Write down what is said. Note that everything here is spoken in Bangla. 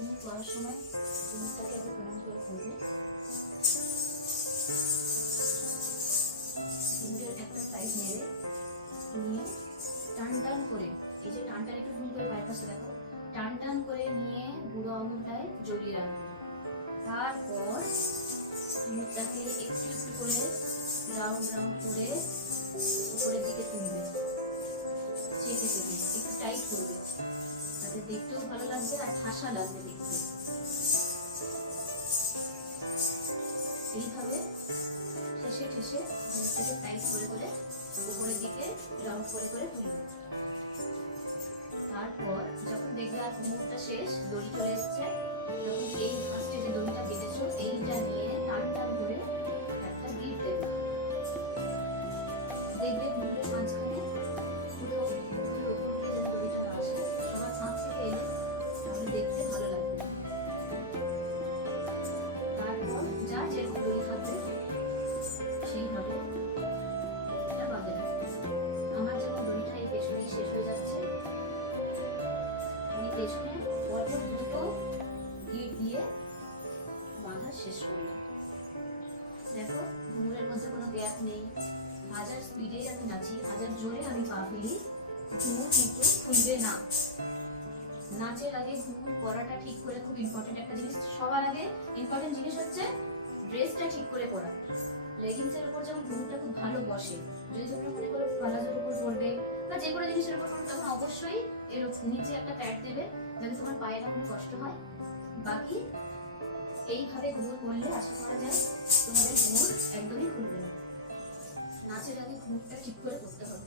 ঘুমুর করার সময় ঘুমুরটাকে একটু প্রণাম করে করবে। ঘুমুরের একটা সাইড নেড়ে নিয়ে টান টান করে, এই যে টান টান একটু ঘুম করে বাইপাসে দেখো, টান টান করে নিয়ে বুড়ো আঙুলটায় জড়িয়ে রাখবে। তারপর মুখটাকে একটু একটু করে রাউন্ড রাউন্ড করে উপরের দিকে তুলবে, চেপে চেপে একটু টাইট করবে, তাতে দেখতেও ভালো লাগবে আর ঠাসা লাগবে দেখতে। এইভাবে ঠেসে ঠেসে মুখটাকে টাইট করে করে উপরের দিকে রাউন্ড করে করে তুলবে। তারপর যখন দেখবে আর মুখটা শেষ, দড়ি চলে এসছে, তখন এই ফার্স্টে যে দড়িটা বেঁধেছো এইটা নিয়ে টান টান করে একটা গিট দেবে। দেখবে মুখের মাঝখানে পুরো মুখের ওপর দিয়ে যে দড়িটা আসে সবার হাত থেকে এলে তাহলে দেখতে ভালো লাগবে। তারপর যা যেরকম দড়ি থাকবে সেইভাবে এটা বাঁধে না। আমার যেমন দড়িটা এই পেছনেই শেষ হয়ে যাচ্ছে, আমি পেছনে পরপর দুটো গিট দিয়ে বাঁধা শেষ করলাম। দেখো ঘুঙুরের মধ্যে কোনো গ্যাপ নেই। হাজার স্পিডে আমি নাচি, হাজার জোরে আমি পা ফেলি, ঘুঙুর কিন্তু খুলবে না। নাচের আগে ঘুঙুর পরাটা ঠিক করে খুব ইম্পর্টেন্ট একটা জিনিস। সবার আগে ইম্পর্টেন্ট জিনিস হচ্ছে ড্রেসটা ঠিক করে পরা। লেগিংসের উপর যেমন ঘুঙুরটা খুব ভালো বসে, যদি তোমরা মনে করো প্লাজোর উপর পরবে বা যে কোনো জিনিসের উপর পরবে, তখন অবশ্যই এর নিচে একটা প্যাড দেবে যাতে তোমার পায়ে না কোনো কষ্ট হয়। বাকি এইভাবে ঘুঙুর পরলে আশা করা যায় তোমাদের ঘুঙুর একদমই খুলবে না। নাচের আগে ঘুঙুরটা ঠিক করে করতে হবে।